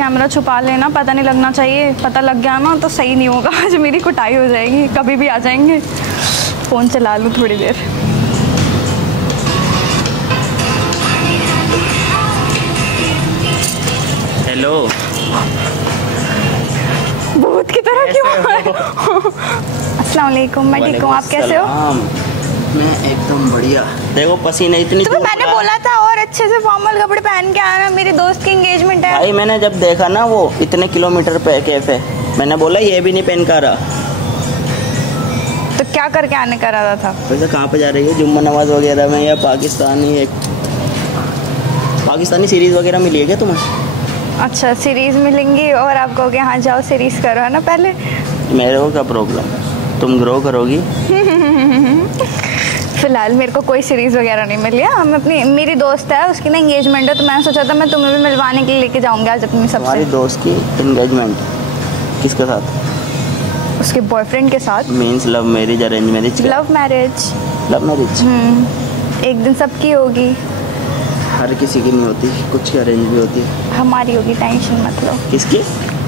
Camera छुपा लेना, पता नहीं लगना चाहिए। पता लग गया ना तो सही नहीं होगा, आज मेरी कुटाई हो जाएगी, कभी भी आ जाएंगे। फ़ोन चला लूँ थोड़ी देर। हेलो, भूत की तरह क्यों आए? अस्सलाम वालेकुम, मैं ठीक हूँ, आप कैसे हो? मैं एकदम बढ़िया। देखो पसीने इतनी। तुम्हें मैंने बोला था और अच्छे से फॉर्मल कपड़े पहन के आना, मेरी दोस्त की एंगेजमेंट है। भाई मैंने जब देखा ना वो इतने किलोमीटर पे कैफे, मैंने बोला ये भी नहीं पहन का रहा। तो क्या करके आने का इरादा था? वैसे कहाँ पे जा रही है, जुम्मा नवाज वगैरह में या पाकिस्तानी सीरीज वगैरह मिली है क्या तुम्हें? अच्छा, सीरीज मिलेंगी और आप कहोगे हाँ जाओ सीरीज करो, है ना? पहले मेरे को क्या प्रॉब्लम, तुम ग्रो करोगी। फिलहाल मेरे को कोई सीरीज वगैरह नहीं मिली है। हम अपनी, मेरी दोस्त है उसकी ना एंगेजमेंट है, तो मैंने सोचा था मैं तुम्हें भी मिलवाने के लिए लेके जाऊंगी आज अपनी सबसे। हमारी दोस्त की एंगेजमेंट किसके साथ? उसके बॉयफ्रेंड के साथ। Means love marriage, arrange marriage? Love marriage. Love marriage एक दिन सबकी होगी। हर किसी की नहीं होती, कुछ की अरेंज भी होती है। हमारी होगी, टेंशन मत लो। किसकी?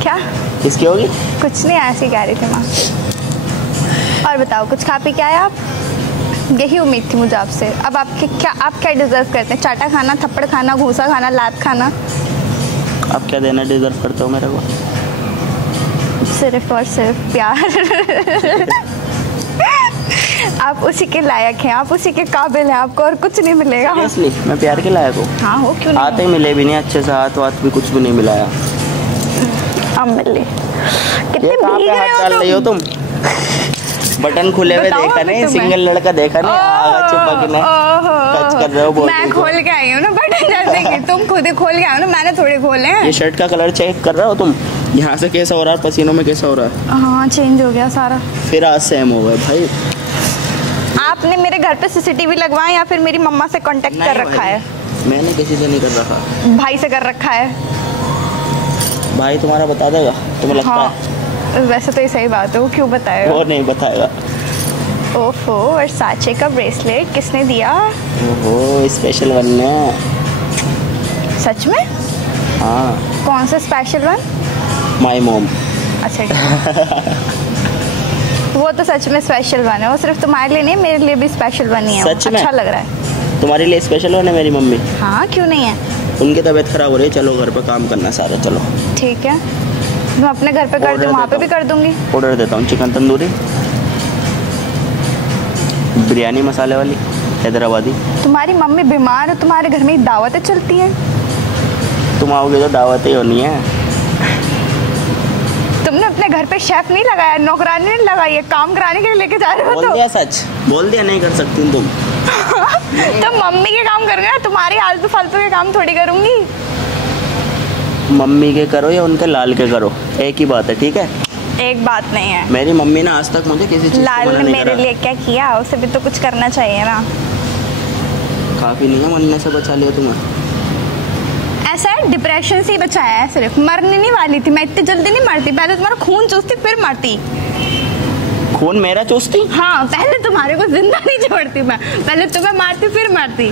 क्या किसकी होगी? कुछ नहीं, ऐसी कह रही थी माँ। और बताओ, कुछ खा पी के आए आप? यही उम्मीद थी मुझे आपसे। अब आप क्या डिजर्व करते हैं? चाटा खाना, थप्पड़ खाना, घूसा खाना, लात खाना? आप क्या देना डिजर्व करते हो मेरे को? सिर्फ और सिर्फ प्यार। आप उसी के लायक हैं, आप उसी के काबिल हैं, आपको और कुछ नहीं मिलेगा। Seriously, मैं प्यार के लायक हूँ? हाँ हो, क्यों नहीं? आते ही मिले भी नहीं अच्छे से, हाथ वाथ भी कुछ भी नहीं मिलाया। अब मिले। कितने भीग रहे हो डाल रही हो तुम? बटन खुले हुए देखा नहीं, सिंगल लड़का देखा नहीं, आगा छुपा के नहीं टच कर रहे हो। मैं खोल के आई हूँ ना बटन जल्दी की, तुम खुद ही खोल के आए हो ना, मैंने थोड़ी खोले हैं। ये शर्ट का कलर चेक कर रहे हो तुम? यहाँ से कैसा हो रहा है, पसीनों में कैसा हो रहा है? हाँ, चेंज हो गया सारा। फिर आज सेम हो गया भाई। आपने मेरे घर पे सीसीटीवी लगवाया या फिर मेरी मम्मा से कांटेक्ट कर रखा है? मैंने किसी से नहीं कर रखा। भाई से कर रखा है। भाई तुम्हारा बता देगा तुम्हें लगता हाँ, है? वैसे तो ये सही बात है, वो क्यों बताएगा? वो नहीं बताएगा। ओफो, वर्साचे का ब्रेसलेट किसने दिया? ओहो, स्पेशल वन ने। सच में? हाँ। कौन सा स्पेशल वन? My mom. अच्छा वो तो सच में स्पेशल वन है, वो सिर्फ तुम्हारे लिए नहीं, मेरे लिए भी स्पेशल वन ही है। सच में? अच्छा लग रहा है। तुम्हारे लिए स्पेशल वन है मेरी मम्मी? हाँ, क्यों नहीं है? उनकी तबीयत खराब हो रही है, चलो घर पे काम करना सारा। चलो ठीक है, मैं अपने घर पे कर दूँ, वहाँ पे भी कर दूंगी। ऑर्डर देता हूँ, चिकन तंदूरी, बिरयानी मसाले वाली, हैदराबादी। तुम्हारी मम्मी बीमार है, तुम्हारे घर में दावतें चलती हैं। तुम आओगे तो दावत ही होनी है। तुमने अपने घर पे शेफ नहीं लगाया, नौकरानी नहीं लगाई है, काम कराने के लिए लेके जा रहे हो? बोल दिया सच, बोल दिया नहीं कर सकती तुम। तो मम्मी के काम करोगे ना, तुम्हारी आलतू फालतू के काम थोड़ी करूंगी। मम्मी के करो या उनके लाल के करो, एक ही बात है, ठीक है? एक बात नहीं है। मेरी मम्मी ने आज तक मुझे किसी चीज लाल ने मेरे लिए क्या किया, उसे भी तो कुछ करना चाहिए ना। काफी नहीं है, मरने से बचा लिया तुम्हें। ऐसा है, डिप्रेशन से ही बचाया है सिर्फ, मरने नहीं वाली थी मैं, इतनी जल्दी नहीं मरती। पहले तुम्हारा खून चूसती फिर मरती। खून मेरा चूसती? हाँ, पहले तुम्हारे को जिंदा नहीं छोड़ती मैं, पहले तुम्हें मारती फिर मरती।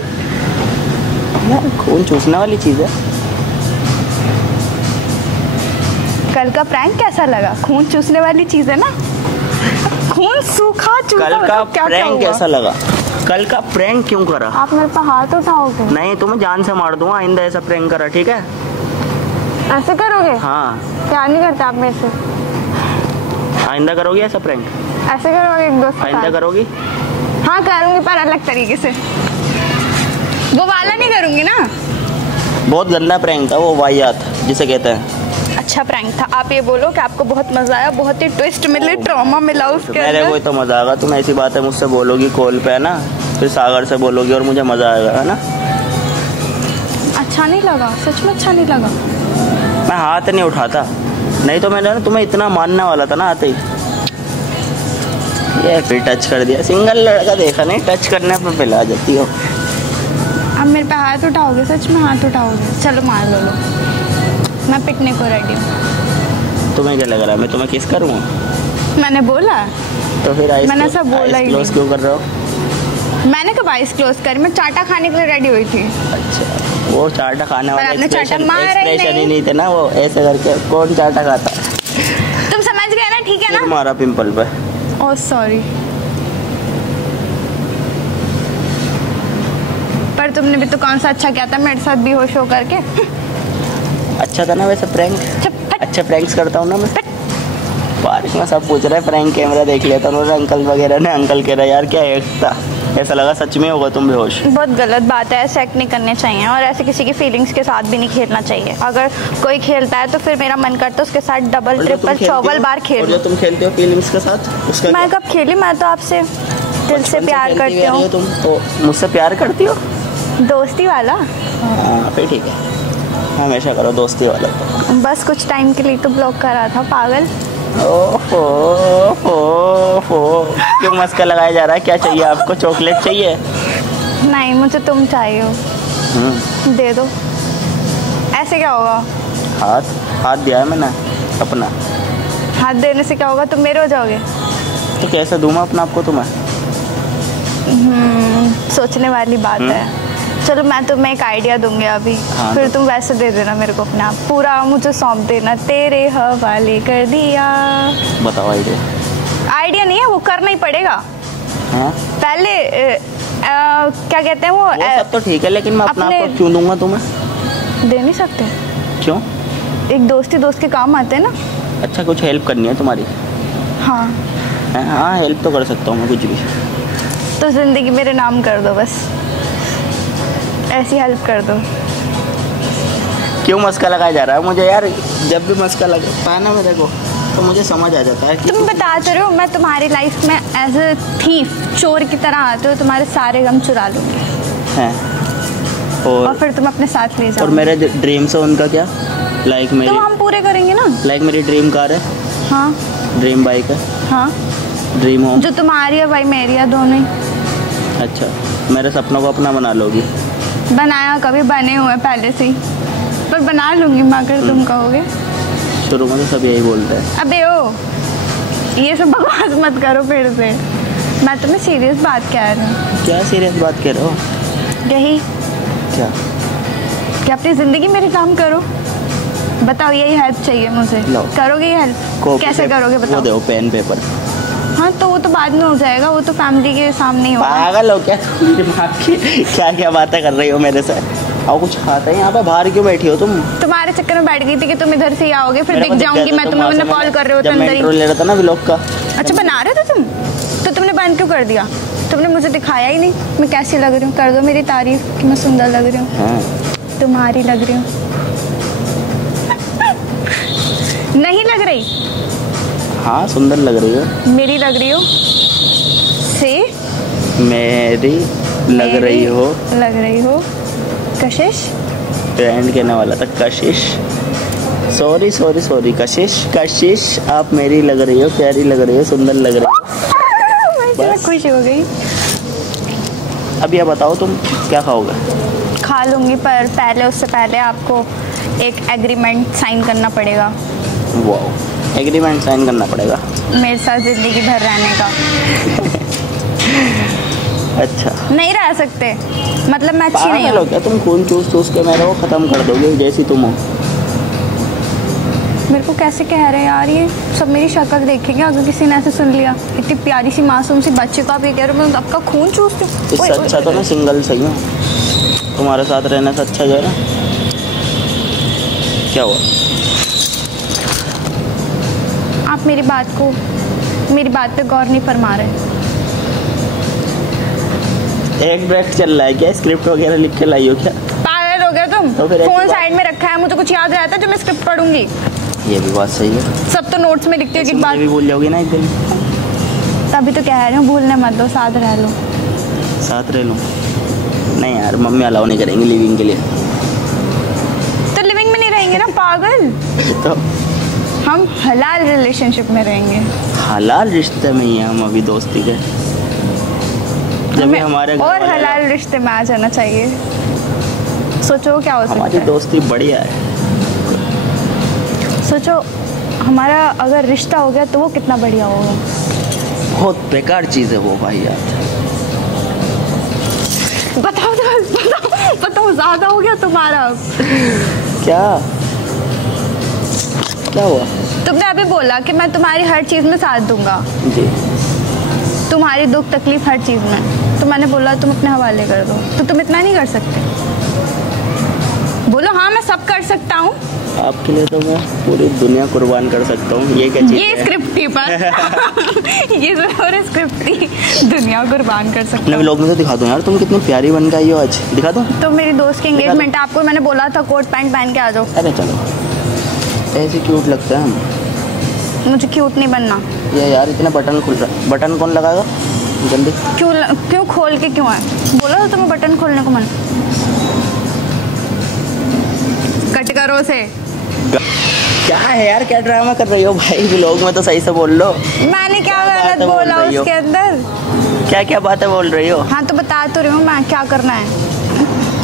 खून चूसने वाली चीज है। कल का प्रैंक कैसा लगा? खून चूसने वाली चीज है ना, खून सूखा चूसा। कल का प्रैंक कैसा लगा? कल का प्रैंक क्यों करा? आप मेरे पे हाथ उठाओगे? नहीं, तुम्हें जान से मार दूंगा आइंदा ऐसा प्रैंक करा, ठीक है? ऐसे करोगे? हाँ। क्या नहीं करते आप मेरे से? आइंदा करोगी ऐसा प्रैंक? ऐसे करोगे एक दोस्त? आइंदा करोगी? हाँ करूंगी, पर अलग तरीके से, वो वाला नहीं करूंगी ना। बहुत गंदा प्रैंक था वो, वाहियात जिसे कहते हैं। अच्छा प्रैंक था। आप ये बोलो कि आपको बहुत मजा आया, बहुत ही ट्विस्ट मिले, ट्रॉमा मिला उसके अंदर। मेरे को तो मजा आएगा, तुम ऐसी बातें मुझसे बोलोगी कॉल पे है ना, फिर सागर से बोलोगी और मुझे मजा आएगा, है ना? अच्छा नहीं लगा? सच में अच्छा नहीं लगा? मैं हाथ नहीं उठाता, नहीं तो मैंने ना तुम्हें इतना मानने वाला था ना आते ही। ये फिर टच कर दिया, सिंगल लड़का देखा नहीं, टच करने पे पिला जाती हो। अब मेरे पे हाथ उठाओगे? सच में हाथ उठाओगे? चलो मार लो, मैं पिटने को रेडी हूँ। तुम्हें क्या लग रहा है मैं तुम्हें किस करूँ? मैंने बोला तो फिर मैंने सब बोला ही क्लोज क्यों कर रहे हो? मैंने कब आइस क्लोज करी? मैं चाटा खाने के लिए रेडी हुई थी। अच्छा, वो चाटा खाने वाला आपने चाटा मारा ही एक्सप्रेशन ही नहीं। नहीं थे ना, वो ऐसे करके कौन चाटा खाता। तुम समझ गए ना, ठीक है ना? मारा पिंपल पे। Oh sorry. पर तुमने भी तो कौन सा अच्छा किया था मेरे साथ बेहोश हो करके। अच्छा था ना वैसे प्रैंक। अच्छा प्रैंक्स करता हूँ ना मैं। पार्क में सब पूछ रहे हैं, प्रैंक कैमरा देख लिया था उन्होंने अंकल वगैरह ने। अंकल कह रहा यार क्या था, ऐसा लगा सच में होगा तुम बेहोश। बहुत गलत बात है, ऐसे एक्ट नहीं करने चाहिए और ऐसे किसी की फीलिंग्स के साथ भी नहीं खेलना चाहिए। अगर कोई खेलता है तो फिर मेरा मन करता है उसके साथ डबल ट्रिपल चौबल बार खेल। जो तुम खेलते हो फीलिंग्स के साथ उसका मैं कब खेली? मैं तो आपसे दिल से प्यार करती हूँ। तुम तो मुझसे प्यार करती हो, दोस्ती वाला। हाँ फिर ठीक है, हमेशा करो दोस्ती वाला। बस कुछ टाइम के लिए तो ब्लॉक करा था, पागल। ओहो क्यों मस्का लगाया जा रहा है? क्या चाहिए आपको? चॉकलेट चाहिए? नहीं, मुझे तुम चाहिए हो। दे दो। ऐसे क्या होगा? हाथ दिया है मैंने अपना। हाथ देने से क्या होगा? तुम मेरे हो जाओगे? तो कैसे दूँ मैं अपना आपको तुम्हें? सोचने वाली बात है। चलो मैं तुम्हें एक आइडिया दूंगी अभी। हाँ, फिर तुम वैसे दे देना मेरे को अपना पूरा, मुझे सौंप देना। तेरे हवाले कर दिया। बताओ आइडिया। आइडिया नहीं है, वो करना ही पड़ेगा। हाँ? पहले क्या कहते हैं वो सब तो ठीक है, लेकिन मैं अपना आपको क्यों दूंगा तुम्हें? दे नहीं सकते। क्यों? एक दोस्ती दोस्त के काम आते हैं ना। अच्छा कुछ हेल्प करनी है तुम्हारी? हाँ हाँ हेल्प तो कर सकता हूँ मैं कुछ भी। तो जिंदगी मेरे नाम कर दो बस, ऐसी हेल्प कर दो। क्यों मस्का लगाया जा रहा है मुझे यार? जब भी मस्का लगता है ना मेरे को तो मुझे समझ आ जाता है कि तुम बताते रहो, मैं तुम्हारी लाइफ में एज ए थीफ, चोर की तरह आते हो, तुम्हारे सारे गम चुरा लूंगी हैं। और फिर तुम अपने साथ ले जाओ। और मेरे ड्रीम्स है उनका क्या? लाइक मेरी, तो हम पूरे करेंगे ना। लाइक मेरी ड्रीम कार है। हाँ ड्रीम बाइक है। हाँ। Dream home. जो तुम्हारी है वही मेरी है, दोनों ही। अच्छा मेरे सपनों को अपना बना लोगी? बनाया कभी? बने हुए पहले से ही, पर बना लूंगी मैं अगर तुम कहोगे। शुरू में तो सब यही बोलते हैं। अबे ओ, ये सब बकवास मत करो फिर से। मैं तुम्हें सीरियस बात कह रही हूँ। क्या सीरियस बात कह रहे हो? यही क्या? कि अपनी जिंदगी मेरे काम करो। बताओ, यही हेल्प चाहिए मुझे। करोगे ये हेल्प? कैसे करोगे बताओ? दो पेन पेपर। हाँ तो वो तो बाद में हो जाएगा, वो तो फैमिली के सामने ही होगा। पागल हो क्या? दिमाग की क्या क्या बातें कर रही हो मेरे से? और कुछ खाता है यहाँ पे? बाहर क्यों बैठी हो तुम? तुम्हारे चक्कर में बैठ गई थी कि तुम इधर से ही आओगे, फिर दिख जाऊंगी मैं तुम्हें, मैंने कॉल कर रहे हो जब मैं इंट्रो ले रहा था ना व्लॉग का। अच्छा बना रहे थे तुम? तो तुमने बंद क्यों कर दिया? तुमने मुझे दिखाया ही नहीं मैं कैसी लग रही हूँ। कर दो मेरी तारीफ कि मैं सुंदर लग रही हूँ। हाँ। तुम्हारी लग रही हूँ। नहीं लग रही? हाँ सुंदर लग रही हो। मेरी लग रही हो से? मेरी लग रही हो। लग रही हो। कशिश? ट्रेंड कहने वाला था कशिश। सॉरी सॉरी सॉरी कशिश। कशिश आप मेरी लग रही हो, प्यारी लग रही हो, सुंदर लग रही हो। मैं खुश हो गई। अब ये बताओ तुम क्या खाओगे? खा लूंगी, पर पहले उससे पहले आपको एक एग्रीमेंट साइन करना पड़ेगा। वाह, एग्रीमेंट साइन करना पड़ेगा मेरे साथ जिंदगी भर रहने का। अच्छा नहीं रह सकते, मतलब मैं अच्छी नहीं हूँ। क्या तुम खून चूस चूस के मेरे को खत्म कर दोगे जैसी तुम हो? मेरे को कैसे कह रहे हैं यार, ये सब मेरी शक्ल देखेंगे अगर किसी ने ऐसे सुन लिया। इतनी प्यारी सी मासूम सी बच्चे को आप ये कह रहे हो मैं आपका खून चूसती हूँ? इससे अच्छा तो ना सिंगल सही हूँ, तुम्हारे साथ रहने से अच्छा जो है ना। क्या हुआ? आप मेरी बात पे गौर नहीं फरमा रहे। एक ब्रेक चल रहा है क्या? स्क्रिप्ट वगैरह लिख के लाई हो क्या? पागल हो गया तुम? तो फिर फोन साइड में रखा है, मुझे कुछ याद रहता है जो मैं स्क्रिप्ट पढ़ूंगी? ये भी बात सही है। सब तो नोट्स में लिखती हूँ कि बात भी भूल जाओगी ना एक दिन। तभी तो कह रही हूँ भूलने मत दो, साथ रह लो। साथ रह लो? नहीं यार मम्मी अलाउ नहीं करेंगे लिविंग के लिए। तो लिविंग में नहीं रहेंगे ना पागल। तो हम हलाल रिलेशनशिप में रहेंगे। हलाल रिश्ते में ही है हम अभी दोस्ती के। जब हमारे और हलाल रिश्ते में आ जाना चाहिए। सोचो क्या हो सकता है। हमारी दोस्ती बढ़िया है। सोचो हमारा अगर रिश्ता हो गया तो वो कितना बढ़िया होगा। बहुत बेकार चीज है वो भाई यार। बताओ तो, बताओ बताओ ज्यादा हो गया तुम्हारा। क्या क्या हुआ? तुमने अभी बोला कि मैं तुम्हारी हर चीज में साथ दूंगा जी। तुम्हारी दुख तकलीफ हर चीज में, तो मैंने बोला तुम अपने हवाले कर दो। तो तुम इतना नहीं कर सकते? बोलो हाँ मैं सब कर सकता हूँ। आपके लिए तो मैं पूरी दुनिया कुर्बान कर सकता हूँ। ये क्या चीज़ है? ये स्क्रिप्ट थी पर ये जरूर स्क्रिप्ट थी, दुनिया कुर्बान कर सकता अपने हूँ। व्लॉग में तो दिखा दो यार, तुम कितनी प्यारी बन के आई हो आज। दिखा दो। तो मेरी दोस्त की एंगेजमेंट है, आपको मैंने बोला था कोट पैंट पहन के आ जाओ। अरे चलो, ऐसे क्यूट लगता है हम। मुझे क्यूट नहीं बनना। ये यार इतने बटन खुल रहा, बटन कौन लगाएगा जल्दी? क्यों खोल के क्यों है? बोला तो तुम्हें बटन खोलने को मन। कट करो से। क्या है यार, क्या ड्रामा कर रही हो भाई? व्लॉग में तो सही से बोल लो। मैंने क्या गलत बोला उसके अंदर? क्या क्या बातें बोल रही हो? हाँ तो बता तो रही हूँ मैं, क्या करना है।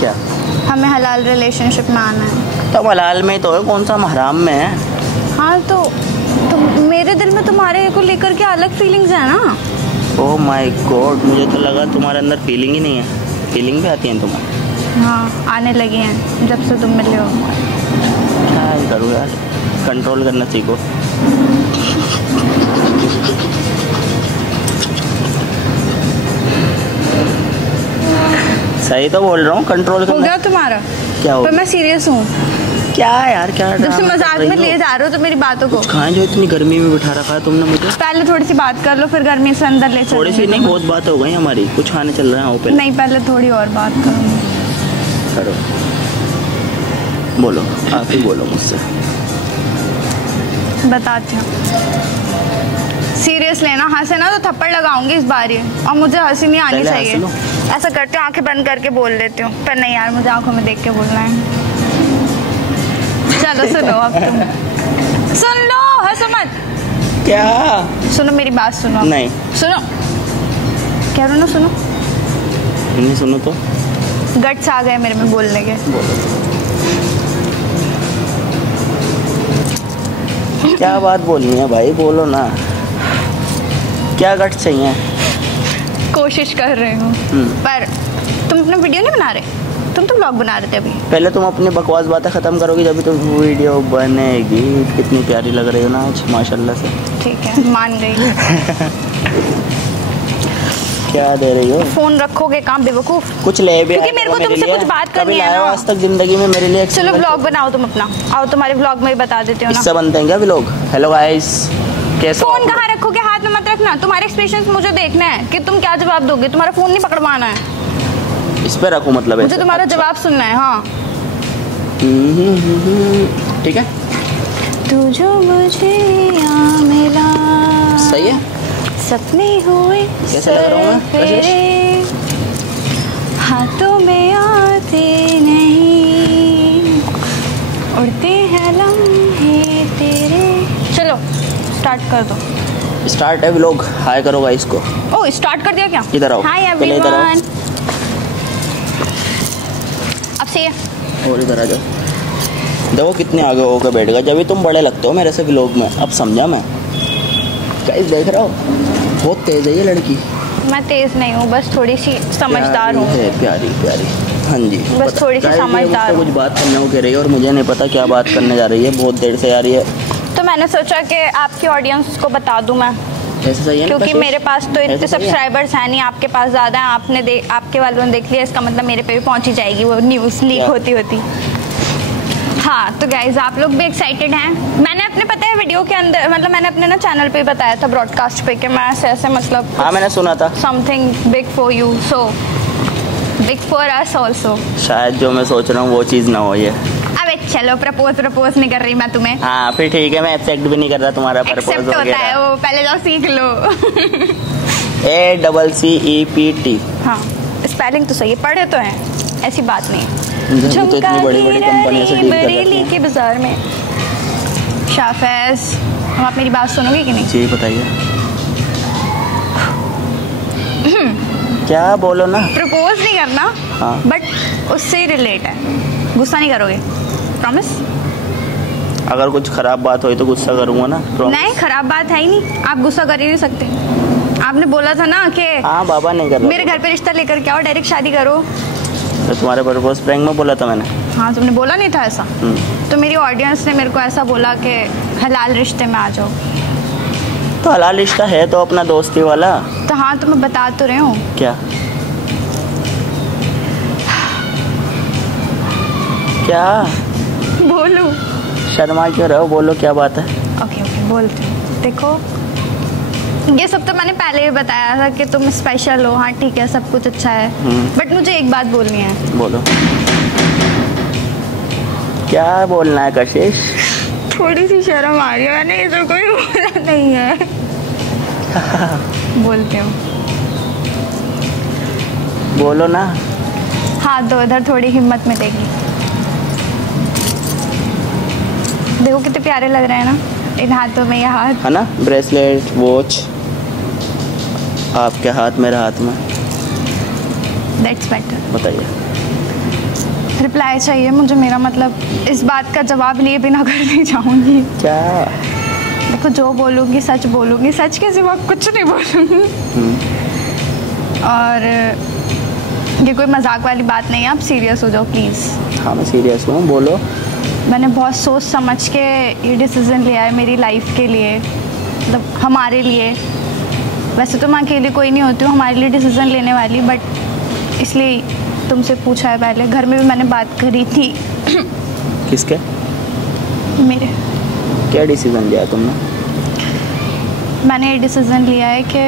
क्या? हमें हलाल रिलेशनशिप में आना है। तो हलाल में तो है, कौन सा हराम में है? हाँ तो मेरे दिल में तुम्हारे को लेकर के अलग फीलिंग्स है ना। ओह माय गॉड, मुझे तो लगा तुम्हारे अंदर फीलिंग ही नहीं है। फीलिंग भी आती है तुम्हें? हाँ आने लगी हैं जब से तुम मिले हो। क्या ही करूँ यार, कंट्रोल करना सीखो। सही तो बोल रहा हूँ, कंट्रोल हो गया तुम्हारा? क्या हो? पर मैं सीरियस हूँ। क्या यार, क्या जब से मजाक में ले जा रहे हो तो मेरी बातों को। कुछ खाएं जो इतनी गर्मी में बिठा रखा है तुमने मुझे। पहले थोड़ी सी बात कर लो, फिर गर्मी से अंदर ले चलो। थोड़ी सी नहीं, बहुत बात हो गई हमारी। कुछ खाने चल रहे हैं पहले। नहीं, पहले थोड़ी और बात करो। बोलो, आप ही बोलो मुझसे। बताती हूँ। सीरियस लेना, हंसे ना तो थप्पड़ लगाऊंगी इस बार ही, और मुझे हंसी नहीं आनी चाहिए। ऐसा करती हूँ, आंखें बंद करके बोल लेती हूँ, पर नहीं यार मुझे आंखों में देख के बोलना है। चलो सुनो, अब तुम सुन लो, हंसो मत। क्या? सुनो मेरी बात, सुनो। नहीं सुनो, कह रहा हूँ ना, सुनो। नहीं सुनो तो गट्स आ गए मेरे में बोलने के। क्या बात बोलनी है भाई, बोलो ना। क्या गट्स चाहिए? कोशिश कर रही हूँ। पर तुम अपना वीडियो नहीं बना रहे? तुम तो ब्लॉग बना रहे थे अभी। पहले तुम अपनी बकवास बातें खत्म करोगी जब तो वीडियो बनेगी। कितनी प्यारी लग रही हो ना आज, माशाल्लाह से। ठीक है, मान गई। क्या दे रही हो? फोन रखोगे काम बेवकूफ। कुछ ले भी, क्योंकि मेरे को तुमसे कुछ बात करनी है ना। आज तक जिंदगी में मेरे लिए। चलो व्लॉग बनाओ तुम अपना, आओ तुम्हारे व्लॉग में बता देती हूँ ना। इससे बनते हैं क्या व्लॉग? हेलो गाइस, कैसे? फोन कहाँ रखोगे? हाथ में मत रखना। तुम्हारे एक्सप्रेशंस मुझे देखना है कि तुम क्या जवाब दोगे। तुम्हारा फोन नहीं पकड़वाना है। इस पे रखूं मतलब? मुझे तुम्हारा जवाब सुनना है। हाँ ठीक है। तू जो मुझे मिला, सही है। सपने हुए कैसे लग रहा हूँ मैं? हाथों में आते नहीं, उड़ते हैं लम्हे तेरे। चलो स्टार्ट कर दो। स्टार्ट है व्लॉग। हाय करो गाइस को। ओ स्टार्ट कर दिया क्या? इधर आओ। हाय पहले इधर आओ। एवरीवन। अब से और इधर आ जाओ। देखो कितने आगे होकर बैठ गए। जब भी तुम बड़े लगते हो मेरे से व्लॉग में। अब समझा मैं। गाइस देख रहा हो, बहुत तेज है ये लड़की। मैं तेज नहीं हूँ, बस थोड़ी सी समझदार हूँ। प्यारी प्यारी। हाँ जी, बस थोड़ी सी समझदार हूँ। कुछ बात करने को कह रही है और मुझे नहीं पता क्या बात करने जा रही है। बहुत देर से आ रही है, तो मैंने सोचा कि आपकी ऑडियंस को बता दूं मैं। ऐसे सही है, क्योंकि मेरे पास तो इतने सब्सक्राइबर्स हैं नहीं, आपके पास ज़्यादा हैं। आपके वालों ने देख लिया, इसका मतलब मेरे पे भी पहुंच ही जाएगी वो न्यूज़ लीक होती होती। हाँ तो गाइज आप लोग भी एक्साइटेड हैं। मैंने अपने पता है वीडियो के अंदर, मतलब मैंने अपने ना चैनल पे बताया था ब्रॉडकास्ट पे कि मैं ऐसे मतलब। हाँ मैंने सुना था। Something big for you, so big for us also. शायद जो मैं सोच रहा हूँ वो चीज़ ना हो ये। अबे चलो, प्रपोज नहीं कर रही मैं तुम्हें। हाँ फिर ठीक है, मैं एक्सेप्ट भी नहीं कर रहा तुम्हारा प्रपोज एक्सेप्ट होता है वो, पहले जाओ सीख लो। ACCEPT। हाँ स्पेलिंग तो सही है, पढ़े तो हैं, ऐसी बात नहीं। तो इतनी बड़ी बड़ी कंपनी से डील कर रही बरेली के बाजार में। शाफैज, आप मेरी बात सुनोगे कि नहीं? जी बताइए। क्या बोलो ना। प्रपोज नहीं करना। हाँ। बट उससे ही रिलेट है। गुस्सा नहीं करोगे? प्रॉमिस? अगर कुछ खराब बात हुई तो गुस्सा करूंगा ना। नहीं खराब बात है ही नहीं, आप गुस्सा कर ही नहीं सकते। आपने बोला था ना कि हाँ बाबा नहीं कर रहा। मेरे घर पे रिश्ता लेकर के आओ, डायरेक्ट शादी करो। तो तुम्हारे प्रपोज प्रैंक में बोला था मैंने। हाँ, तुमने बोला नहीं था ऐसा। तो मेरी ऑडियंस ने मेरे को ऐसा बोला कि हलाल रिश्ते में आ जाओ। तो हलाल रिश्ता है तो अपना दोस्ती वाला। तो हाँ, तो मैं बता तो रही हूँ। क्या क्या बोलूं? शर्मा क्यों रहे हो, बोलो क्या बात है। ओके बोलती हूँ। देखो, ये सब तो मैंने पहले ही बताया था कि तुम स्पेशल हो। हाँ ठीक है, सब कुछ अच्छा है, बट मुझे एक बात बोलनी है। बोलो। क्या बोलना है कशिश? थोड़ी सी शर्म आ रही है, मैंने ये तो कोई बोला नहीं है। बोलती हूँ। बोलो ना। हाथ दो इधर, थोड़ी हिम्मत मिलेगी। देखो कितने प्यारे लग रहे हैं ना इन हाथों में, ये हाथ है ना, ब्रेसलेट वॉच, आपके हाथ मेरे हाथ में। That's better. बताइए। रिप्लाई चाहिए मुझे मेरा, मतलब इस बात का जवाब लिए बिना घर नहीं जाऊंगी। क्या? देखो, जो बोलूँगी सच बोलूँगी, सच के सिवा कुछ नहीं बोलूँगी। और ये कोई मजाक वाली बात नहीं है, आप सीरियस हो जाओ प्लीज़। हाँ मैं सीरियस हूँ, बोलो। मैंने बहुत सोच समझ के ये डिसीज़न लिया है मेरी लाइफ के लिए, मतलब हमारे लिए। वैसे तो मैं अकेली कोई नहीं होती हूँ हमारे लिए डिसीज़न लेने वाली, बट इसलिए तुमसे पूछा है पहले। घर में भी मैंने बात करी थी। किसके? मेरे। क्या डिसीज़न लिया तुमने? मैंने ये डिसीज़न लिया है कि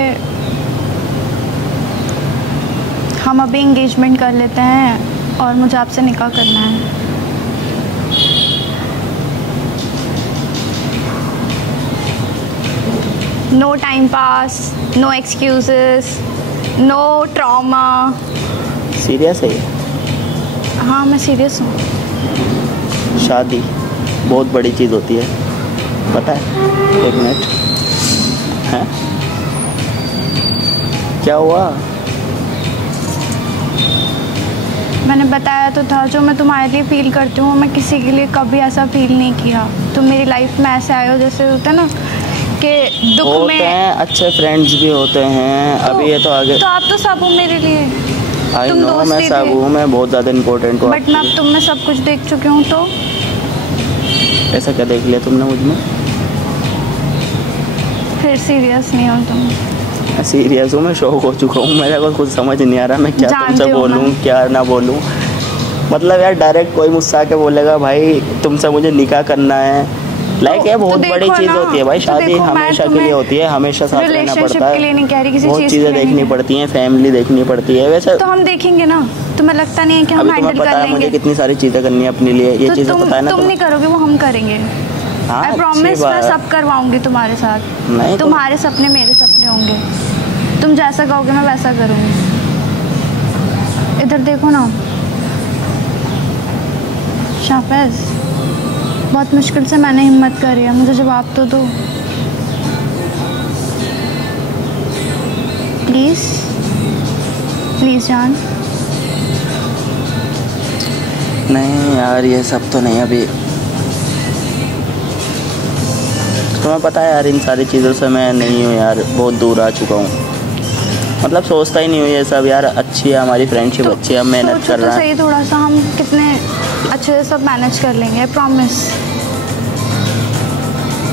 हम अभी एंगेजमेंट कर लेते हैं और मुझे आपसे निकाह करना है। No time pass, no excuses, no trauma. Serious है ये? हाँ मैं सीरियस हूँ। शादी बहुत बड़ी चीज़ होती है, पता है? एक मिनट। हैं? क्या हुआ? मैंने बताया तो था, जो मैं तुम्हारे लिए फील करती हूँ मैं किसी के लिए कभी ऐसा फील नहीं किया। तुम मेरी लाइफ में ऐसे आए हो जैसे होता है ना कि दुख होते में हैं, अच्छे फ्रेंड्स भी होते हैं। तो, अभी ये तो आगे। तो आप तो सब हो मेरे लिए। आई तुम नो, दोस्त मैं ही सब थे। हूँ, मैं बहुत ज़्यादा इम्पोर्टेंट हूँ। बट मैं अब तुम में सब कुछ देख चुकी हूँ। तो ऐसा क्या देख लिया तुमने मुझ में? फिर सीरियस नहीं हो तुम? सीरियस हूँ, मैं शौक हो चुका हूँ। मेरे को खुद समझ नहीं आ रहा मैं क्या तुमसे बोलूँ क्या ना बोलूँ। मतलब यार डायरेक्ट कोई मुझसे आके बोलेगा भाई तुमसे मुझे निकाह करना है, लाइक ये बहुत बड़ी चीज़ होती है भाई। शादी हमेशा के लिए होती है, हमेशा साथ रहना पड़ता है, बहुत चीज़ें देखनी पड़ती हैं, फैमिली देखनी पड़ती है। वैसे तो हम देखेंगे ना, तुम्हें लगता नहीं है कि हम हैंडल कर लेंगे? मुझे कितनी सारी चीज़ें करनी है अपने लिए, ये चीज़ें पता है ना। तुम नहीं करोगे, वो हम करेंगे। आई प्रॉमिस, मैं सब करवाऊंगी तुम्हारे साथ। नहीं, तुम्हारे सपने मेरे सपने होंगे। तुम जैसा कहोगे मैं वैसा करूँगी। इधर देखो ना शाफेज, बहुत मुश्किल से मैंने हिम्मत करी है, मुझे जवाब तो दो प्लीज़। प्लीज़ जान। नहीं यार ये सब तो नहीं। अभी तुम्हें पता है यार इन सारी चीज़ों से मैं नहीं हूँ यार, बहुत दूर आ चुका हूँ। मतलब सोचता ही नहीं हूँ ये सब यार। अच्छी है हमारी फ्रेंडशिप, तो अच्छी है, हम मेहनत कर रहे हैं। सही, थोड़ा सा हम कितने अच्छे से सब मैनेज कर लेंगे, प्रॉमिस।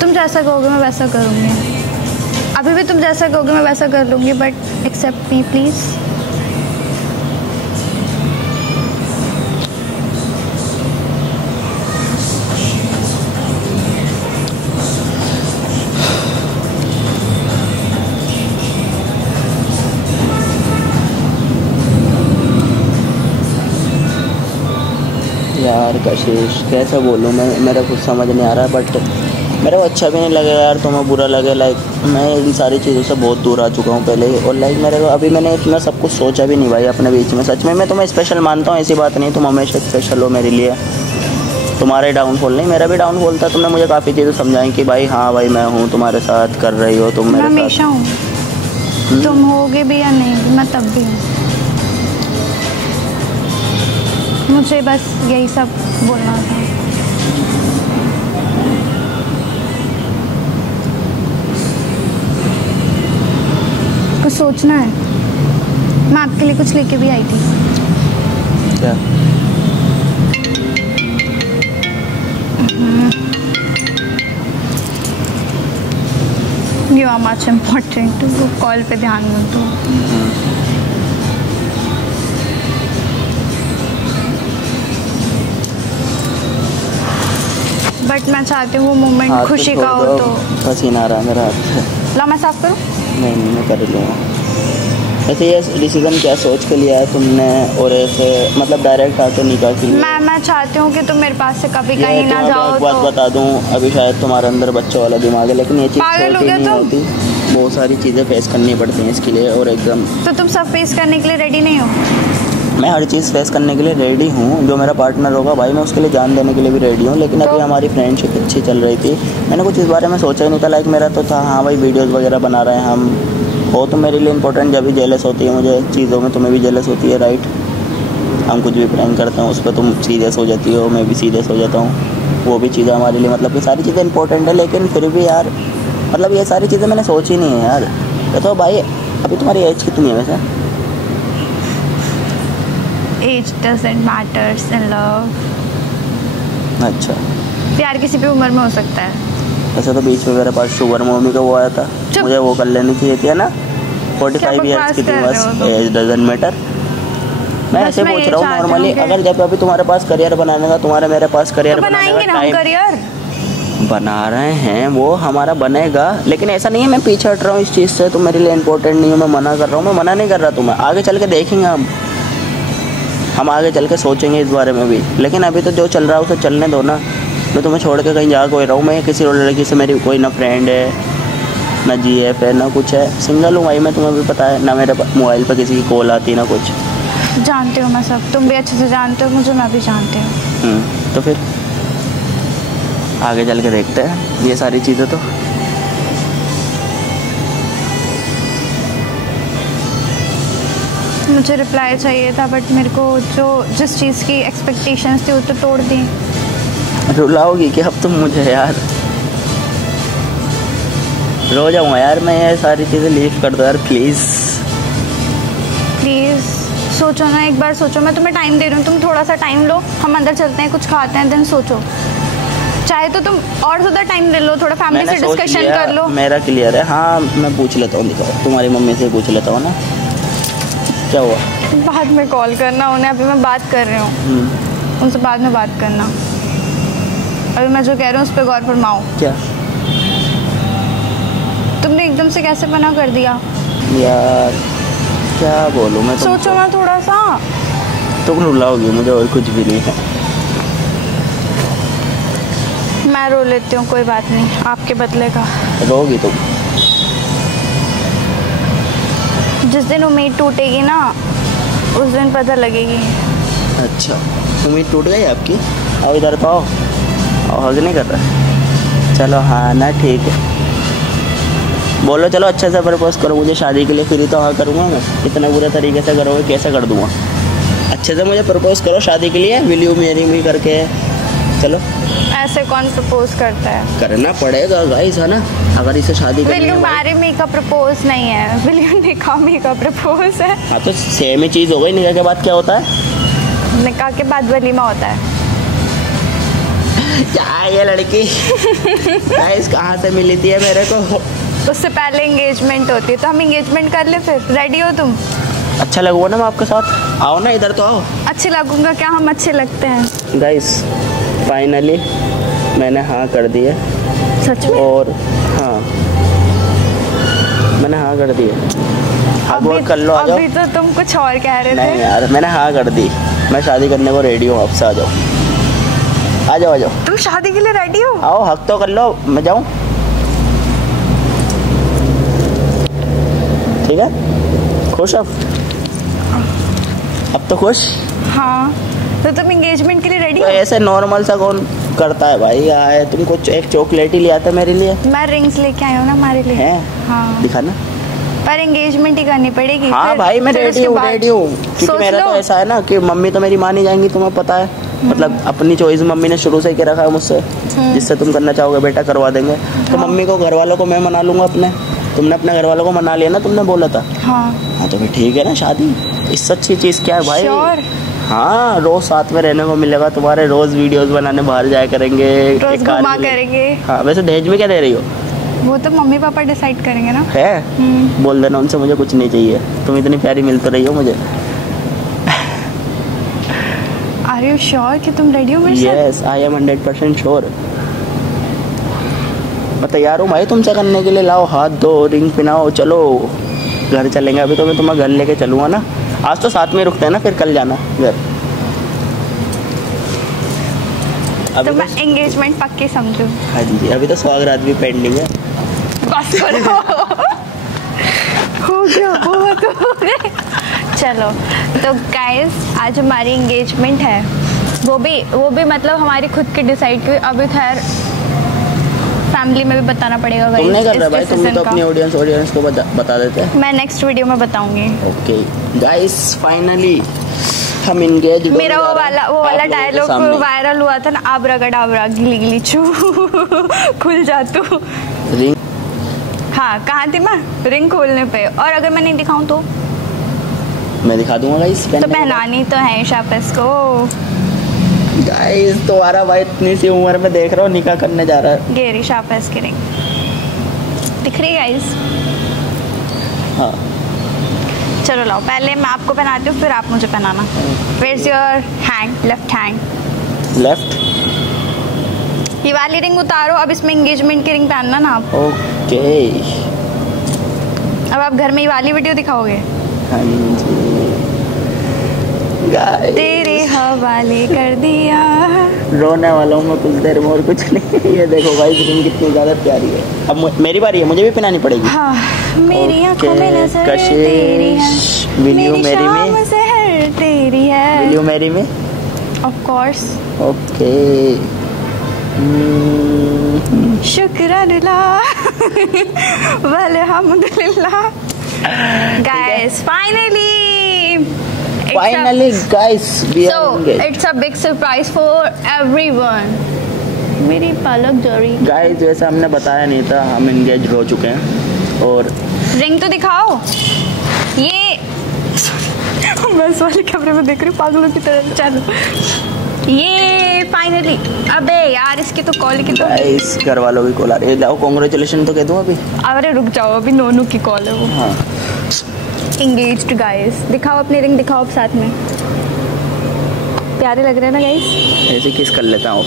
तुम जैसा कहोगे मैं वैसा करूँगी। अभी भी तुम जैसा कहोगे मैं वैसा कर लूँगी, बट एक्सेप्ट मी प्लीज़। यार कशिश कैसे बोलूँ मैं, मेरा कुछ समझ नहीं आ रहा। बट मेरे को अच्छा भी नहीं लगेगा यार, तुम्हें बुरा लगे। लाइक मैं इन सारी चीज़ों से बहुत दूर आ चुका हूँ पहले ही। और लाइक मेरे को अभी मैंने इतना सब कुछ सोचा भी नहीं भाई अपने बीच में। सच में मैं तुम्हें स्पेशल मानता हूँ, ऐसी बात नहीं। तुम हमेशा स्पेशल हो मेरे लिए। तुम्हारे डाउनफॉल नहीं, मेरा भी डाउनफॉल था। तुमने मुझे काफ़ी चीज़ें समझाई कि भाई हाँ भाई मैं हूँ तुम्हारे साथ, कर रही हो तुम मेरे साथ। हमेशा हूँ, तुम होगे भी या नहीं भी, मैं तब भी हूँ। मुझे बस यही सब बोलना था। कुछ सोचना है, मैं आपके लिए कुछ लेके भी आई थी। क्या? You are much important. तो कॉल पे ध्यान मत दो। बट मैं चाहती हूँ वो मोमेंट खुशी का हो तो। पसीना आ रहा है मेरा हाथ। ला मैं साफ करूँ? नहीं मैं कर लूँगा। ऐसे ये डिसीजन क्या सोच के लिया है तुमने, और ऐसे मतलब डायरेक्ट आके निकाह के लिए? मैं चाहती हूँ कि तुम मेरे पास से कभी कहीं ना जाओ। एक बात बता दूँ, अभी शायद तुम्हारे अंदर बच्चों वाला दिमाग है, लेकिन ये चीज़ छोटी नहीं होती। बहुत सारी चीज़ें फेस करनी पड़ती हैं इसके लिए, और एकदम। तो तुम सब फेस करने के लिए रेडी नहीं हो? मैं हर चीज़ फेस करने के लिए रेडी हूँ। जो मेरा पार्टनर होगा भाई, मैं उसके लिए जान देने के लिए भी रेडी हूँ। लेकिन अभी हमारी फ्रेंडशिप अच्छी चल रही थी, मैंने कुछ इस बारे में सोचा ही नहीं था। लाइक मेरा तो था हाँ भाई वीडियोस वगैरह बना रहे हैं हम, वो तो मेरे लिए इंपॉर्टेंट। जब भी जेलस होती है मुझे चीज़ों में, तुम्हें भी जेलस होती है राइट? हम कुछ भी प्रैंक करते हैं उस पर तुम सीरियस हो जाती हो, मैं भी सीरियस हो जाता हूँ। वो भी चीज़ें हमारे लिए मतलब ये सारी चीज़ें इंपॉर्टेंट है, लेकिन फिर भी यार मतलब ये सारी चीज़ें मैंने सोची नहीं है यार। तो भाई अभी तुम्हारी एज कितनी है वैसे? Age doesn't matters in love. अच्छा, प्यार किसी भी उम्र में हो सकता है। ऐसा तो बीच में मेरे पास शुगर मम्मी का वो आया था, मुझे वो कर लेनी चाहिए थी ना। 45 ईयर्स की थी बस, एज डजंट मैटर। मैं ऐसे पूछ रहा हूँ नॉर्मली। अगर जब अभी तुम्हारे पास करियर बनाने का, तुम्हारे मेरे पास करियर बनाने का टाइम, करियर बना रहे हैं वो हमारा बनेगा। लेकिन ऐसा नहीं है मैं पीछे हट रहा हूँ इस चीज़ से, तुम मेरे लिए इंपॉर्टेंट नहीं हो, मैं मना कर रहा हूँ। मैं मना नहीं कर रहा तुम्हें, आगे चल के देखेंगे हम आगे चल के सोचेंगे इस बारे में भी। लेकिन अभी तो जो चल रहा है उसे चलने दो ना। मैं तुम्हें छोड़ के कहीं जा कोई रहा हूँ, मैं किसी लड़की से मेरी कोई ना फ्रेंड है ना GF है ना कुछ है, सिंगल हूँ भाई मैं, तुम्हें भी पता है ना। मेरे मोबाइल पर किसी की कॉल आती ना कुछ। जानती हूँ मैं सब, तुम भी अच्छे से जानते हो मुझे, मैं भी जानती हूँ। तो फिर आगे चल के देखते हैं ये सारी चीज़ें। तो मुझे रिप्लाई चाहिए था, बट मेरे को जिस चीज़ की एक्सपेक्टेशंस थी वो तो तोड़ दी। रुलाओगी कि अब तुम मुझे यार? रो जाऊँगा यार मैं, ये सारी चीज़ें लीव कर दो यार प्लीज़। प्लीज़ सोचो ना, एक बार सोचो। मैं तुम्हें टाइम दे रही हूँ, तुम थोड़ा सा टाइम लो, हम अंदर चलते हैं, कुछ खाते हैं, देन सोचो। चाहे तो तुम और ज़्यादा टाइम ले लो, थोड़ा फैमिली से डिस्कशन कर लो। मेरा क्लियर है। हाँ मैं पूछ लेता हूँ, दिखाओ तुम्हारी मम्मी से पूछ लेता हूँ ना क्या हुआ। बाद में कॉल करना उन्हें, अभी मैं बात कर रही हूँ उनसे, बाद में बात करना। अभी मैं जो कह रही हूँ उस पर गौर फरमाओ। क्या? तुमने एकदम से कैसे मना कर दिया यार? क्या बोलूँ मैं? सोचो ना थोड़ा सा। तुम रुलाओगी मुझे, और कुछ भी नहीं है। मैं रो लेती हूँ, कोई बात नहीं, आपके बदले का। रोगी तुम? जिस दिन उम्मीद टूटेगी ना उस दिन पता लगेगी। अच्छा उम्मीद टूट गई आपकी? आओ इधर तो आओ, हग नहीं कर रहा? चलो हाँ ना ठीक है, बोलो चलो अच्छे से प्रपोज करो मुझे शादी के लिए, फिर ही तो हाँ करूँगा मैं। इतना बुरे तरीके से करोगे कैसे कर दूँगा? अच्छे से मुझे प्रपोज करो शादी के लिए, विल यू मैरी मी करके। चलो ऐसे कौन प्रपोज करता है? करना पड़ेगा गाइस है ना, अगर इसे शादी करनी है। विल यू मैरी मी का प्रपोज नहीं है, विल यू निकाह मी का प्रपोज है। हाँ तो सेम ही चीज़ हो गई। निकाह के बाद क्या होता है? निकाह के बाद वलीमा होता है। क्या ये लड़की गाइस कहाँ से मिली थी मेरे को? उससे पहले एंगेजमेंट होती है, तो हम एंगेजमेंट कर ले फिर। रेडी हो तुम? अच्छा लगूंगा ना मैं आपके साथ? आओ ना इधर तो आओ। अच्छे लगूंगा क्या? हम अच्छे लगते हैं गाइस फाइनली मैंने हाँ कर दी है। सच में? और हाँ मैंने हाँ कर दी है। हाँ वर्क कर लो, आ जाओ। अभी तो तुम कुछ और कह रहे थे। नहीं यार मैंने हाँ कर दी, मैं शादी करने को रेडी हूँ आपसे। आ जाओ आ जाओ आ जाओ। तुम शादी के लिए रेडी हो? आओ हक तो कर लो, मैं जाऊँ? ठीक है खुश अब तो खुश? हाँ तो तुम एंगेजमेंट के लिए रेडी तो हो? ऐसे नॉर्मल सा कौन करता है भाई? आए तुम कुछ एक चॉकलेट ही ले आता मेरे लिए। मैं रिंग्स लेके आई हूँ ना हमारे लिए। हैं? हाँ दिखाना। पर एंगेजमेंट ही करनी पड़ेगी। हाँ भाई मैं रेडी हूँ क्योंकि मेरा तो ऐसा है ना कि मम्मी तो मेरी मान ही जाएंगी, तुम्हें पता है। मतलब अपनी चॉइस मम्मी ने शुरू से ही रखा है मुझसे, जिससे तुम करना चाहोगे बेटा करवा देंगे। तो मम्मी को घर वालों को मैं मना लूंगा अपने, तुमने अपने घर वालों को मना लिया ना, तुमने बोला था। हाँ तो फिर ठीक है ना शादी, इससे अच्छी चीज़ क्या है भाई? श्योर। हाँ, रोज साथ में रहने को मिलेगा तुम्हारे, रोज वीडियोस बनाने बाहर जाया करेंगे, रोज घुमा करेंगे। हाँ, वैसे दहेज में क्या दे रही हो? वो तो मम्मी पापा डिसाइड करेंगे ना। है? बोल देना उनसे मुझे कुछ नहीं चाहिए, तुम इतनी प्यारी मिल तो रही हो मुझे। Are you sure कि तुम रेडी हो मेरे साथ? Yes, I am 100% sure। मैं तैयार हूँ भाई तुमसे करने के लिए। लाओ हाथ धो, रिंग पिनाओ, चलो घर चलेंगे। अभी तो मैं तुम्हें घर लेके चलूँगा ना। आज तो साथ में रुकते हैं ना, फिर कल जाना घर। तो मैं एंगेजमेंट पक्की समझूं। हाँ जी, अभी तो स्वागरात भी पेंडिंग है। बस करो। हो गया, बहुत हो गए। चलो तो गाइस, आज हमारी एंगेजमेंट है, वो भी मतलब हमारी खुद की डिसाइड की। अभी खैर फैमिली में भी बताना पड़ेगा गाइस। तुम नहीं कर रहा भाई, तुम तो अपनी ऑडियंस को बता देते हैं। मैं नेक्स्ट वीडियो में बताऊंगी। ओके गाइस, फाइनली हम एंगेज। मेरा वो वाला डायलॉग वायरल हुआ था ना, आबरा गडाबरा गिली गिली चू खुल जा तू। रिंग, हाँ कहाँ थी मैं? रिंग खोलने पे। और अगर मैं नहीं दिखाऊं तो मैं दिखा दूंगा गाइस। तो पहनानी तो है शापस को। गाइस तुम्हारा भाई इतनी सी उम्र में देख रहा हूँ निकाह करने जा रहा है। गेरी शापस की रिंग दिख रही गाइस? हाँ चलो लाओ, पहले मैं आपको पहनाती हूँ, फिर आप मुझे पहनाना। Where's your hand? Left hand. Left. ये वाली रिंग उतारो, अब इसमें एंगेजमेंट की रिंग पहनना ना आप। ओके। अब आप घर में ये वाली वीडियो दिखाओगे? हाँ जी गाइस, तेरे हवाले कर दिया। रोने वाला हूँ मैं कुछ देर में, और कुछ नहीं। ये देखो गाइस, रिंग कितनी ज्यादा प्यारी है। अब मेरी बारी है, मुझे भी पहनानी पड़ेगी। हाँ, मेरी आंखों में नजर तेरी है, मेरी शाम सहर तेरी है। Will you marry me? Of course. Okay. शुक्रानुल्लाह वल्हम्दुलिल्लाह। Guys finally guys we are engaged. It's a big surprise for everyone. मेरी पलक जरी। गाइस जैसा हमने बताया नहीं था, हम एंगेज हो चुके हैं। और रिंग तो दिखाओ। ये मैं इस वाले कैमरे में देख रही हूँ पागलों की तरह। चलो ये फाइनली। अबे यार इसकी तो कॉल की तो गाइस घर वालों की कॉल आ रही है। जाओ कांग्रेचुलेशन तो कह दूं अभी। अरे रुक जाओ, अभी नोनू की कॉल है वो। हाँ एंगेज्ड गाइस। दिखाओ अपनी रिंग, दिखाओ साथ में। प्यारे लग रहे हैं ना गाइस? ऐसे किस कर लेता हूँ।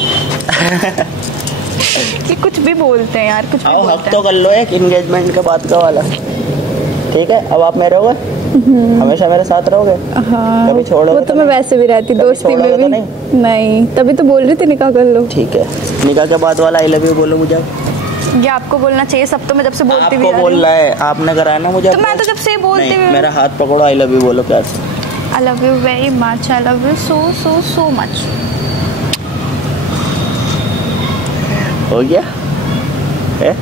ये कुछ भी बोलते हैं यार, कुछ भी बोलते हैं। हक तो कर लो एक एंगेजमेंट के बाद का वाला। ठीक है, अब आप मेरे होगे, हमेशा मेरे साथ रहोगे। हाँ, कभी छोड़ोगे? वो तो मैं वैसे भी रहती, दोस्ती में भी नहीं। तभी तो बोल रही थी निकाह कर लो। ठीक है, निकाह के बाद वाला आई लव यू बोलो मुझे। ये आपको बोलना चाहिए, सब तो मैं जब से बोलती भी आपको बोलना है, आपने कराया ना मुझे। तो मैं तो जब से बोलती हुई। मेरा हाथ पकड़ो, आई लव यू बोलो प्यार से। I love you very much, I love you so so so much. हो गया है?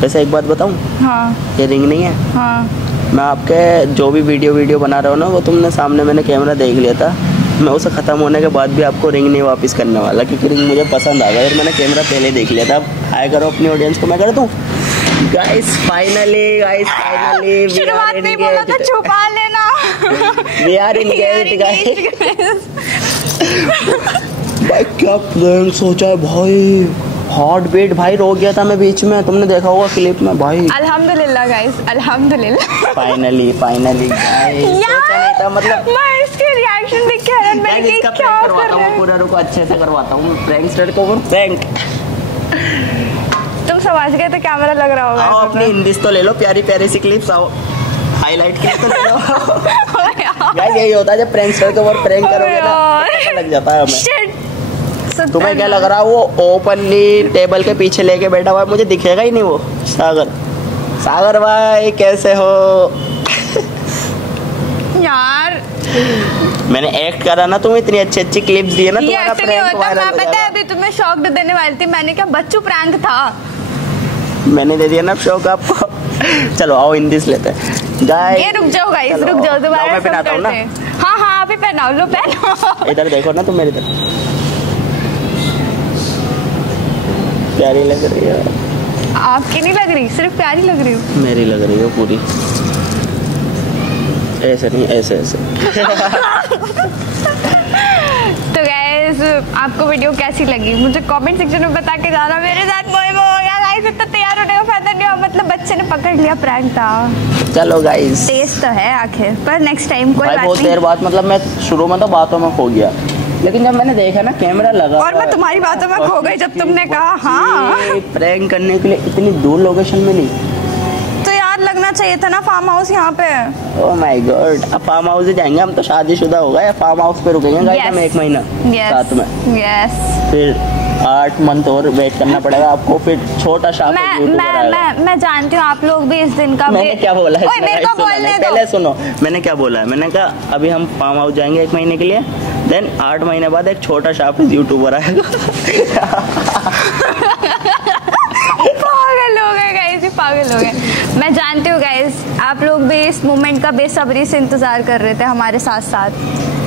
वैसे एक बात बताऊं? हाँ। ये रिंग नहीं है। हाँ। मैं आपके जो भी वीडियो बना रहा हूँ ना, वो तुमने सामने मैंने कैमरा देख लिया था। मैं उसे ख़त्म होने के बाद भी आपको रिंग नहीं वापस करने वाला, क्योंकि रिंग मुझे पसंद आ गया और मैंने कैमरा पहले देख लिया था। अब हाय करो अपनी ऑडियंस को, मैं कर दूँ। गाइस फाइनली शुरुआत में बोला था छुपा लेना। We are engaged guys. भाई क्या प्लान सोचा है भाई। हार्ट बीट भाई रो गया था मैं बीच में, तुमने देखा होगा क्लिप में भाई। अल्हम्दुलिल्लाह गाइस, अल्हम्दुलिल्लाह। फाइनली गाइस, सोचा नहीं था मतलब। मैं इसके रिएक्शन देख के हैरान, मैं कि क्या कर रहा है। पूरा रुको, अच्छे से करवाता हूँ प्रैंकस्टर को। प्रैंक तुम समझ गए तो कैमरा लग रहा होगा। आओ अपनी हिंदी तो ले लो, प्यारी प्यारी सी क्लिप्स। आओ हाईलाइट के तो ले लो। गाइस यही होता है जब प्रैंकस्टर को और प्रैंक करोगे ना, पता लग जाता है हमें। तुम्हें क्या लग रहा है वो ओपनली टेबल के पीछे लेके बैठा हुआ है, मुझे दिखेगा ही नहीं वो। सागर भाई कैसे हो? यार मैंने एक्ट करा ना, तुम इतनी अच्छी अच्छी क्लिप्स दिए ना, तुम्हारा प्रैंक वायरल हो पता है अभी तुम्हें शौक देने वाली थी, मैंने क्या बच्चू प्रैंक था। मैंने दे दिया ना शौक आपको। चलो आओ हिंदी से लेते हैं गाइस। ये रुक जाओ गाइस, रुक जाओ, दोबारा मैं पहनाता हूँ ना। हाँ हाँ आप ही पहनाओ, लो पहनाओ। इधर देखो ना तुम मेरी तरफ, प्यारी लग रही है। आपकी नहीं लग रही, सिर्फ प्यारी लग रही हो। मेरी लग रही हो पूरी। ऐसे नहीं, ऐसे ऐसे। आपको वीडियो कैसी लगी मुझे कमेंट सेक्शन में बता के जाना। मेरे साथ मोए हो गया गाइस, इतना तैयार होने का फायदा नहीं हुआ, मतलब बच्चे ने पकड़ लिया, प्रैंक था। चलो गाइस, टेस्ट तो है आखिर, पर नेक्स्ट टाइम कोई बात बहुत देर बाद, मतलब मैं शुरू में तो बातों में खो गया, लेकिन जब मैंने देखा ना कैमरा लगा और मैं तुम्हारी बातों में खो गई जब तुमने कहा हाँ प्रैंक करने के लिए इतनी दूर लोकेशन मिली, तो यार लगना चाहिए था ना फार्म हाउस यहाँ पे। ओह माय गॉड, अब फार्म हाउस ही जाएंगे हम तो, शादीशुदा हो गए, फार्म हाउस पे रुकेंगे गाइस हम 1 महीना साथ में। फिर 8 मंथ और वेट करना पड़ेगा आपको, फिर छोटा सा मैं जानती हूँ आप लोग भी इस दिन का। मैंने क्या बोला है, मेरे को बोलने दो। पहले सुनो मैंने क्या बोला है, मैंने कहा अभी हम फार्म हाउस जाएंगे 1 महीने के लिए, देन 8 महीने बाद एक छोटा सा यूट्यूबर आएगा। पागल हो गए गाइस, पागल हो गए। मैं जानती हूँ गाइस आप लोग भी इस मोमेंट का बेसब्री से इंतजार कर रहे थे हमारे साथ साथ।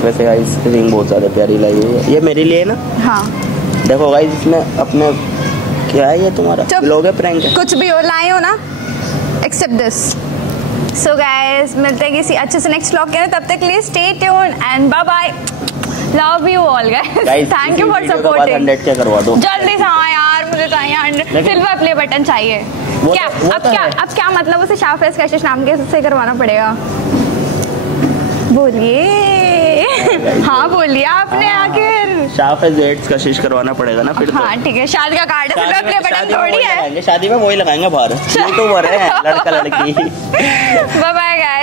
वैसे गाइस रिंग बहुत ज्यादा प्यारी लगी है, ये मेरे लिए ना। हाँ देखो गाइस इसमें अपने क्या है, ये तुम्हारा व्लॉग है, प्रैंक है, कुछ भी हो, लाए हो ना, एक्सेप्ट दिस। सो गाइस मिलते हैं किसी अच्छे से नेक्स्ट व्लॉग के, तब तक के लिए stay tuned and bye bye, love you all guys, thank you for supporting. 100 के करवा दो जल्दी से। हाँ यार मुझे चाहिए 100 सिल्वर प्ले बटन चाहिए। क्या अब क्या मतलब उसे शाहफैज कशिश नाम के से करवाना पड़ेगा? बोलिए। हाँ बोलिए आपने आखिर शाहफैज कशिश करवाना पड़ेगा ना फिर। हाँ ठीक है, शादी का कार्ड है, सिल्वर प्ले बटन थोड़ी है, शादी में वही लगाएंगे बाहर, यूट्यूबर है लड़का लड़की। Bye bye guys.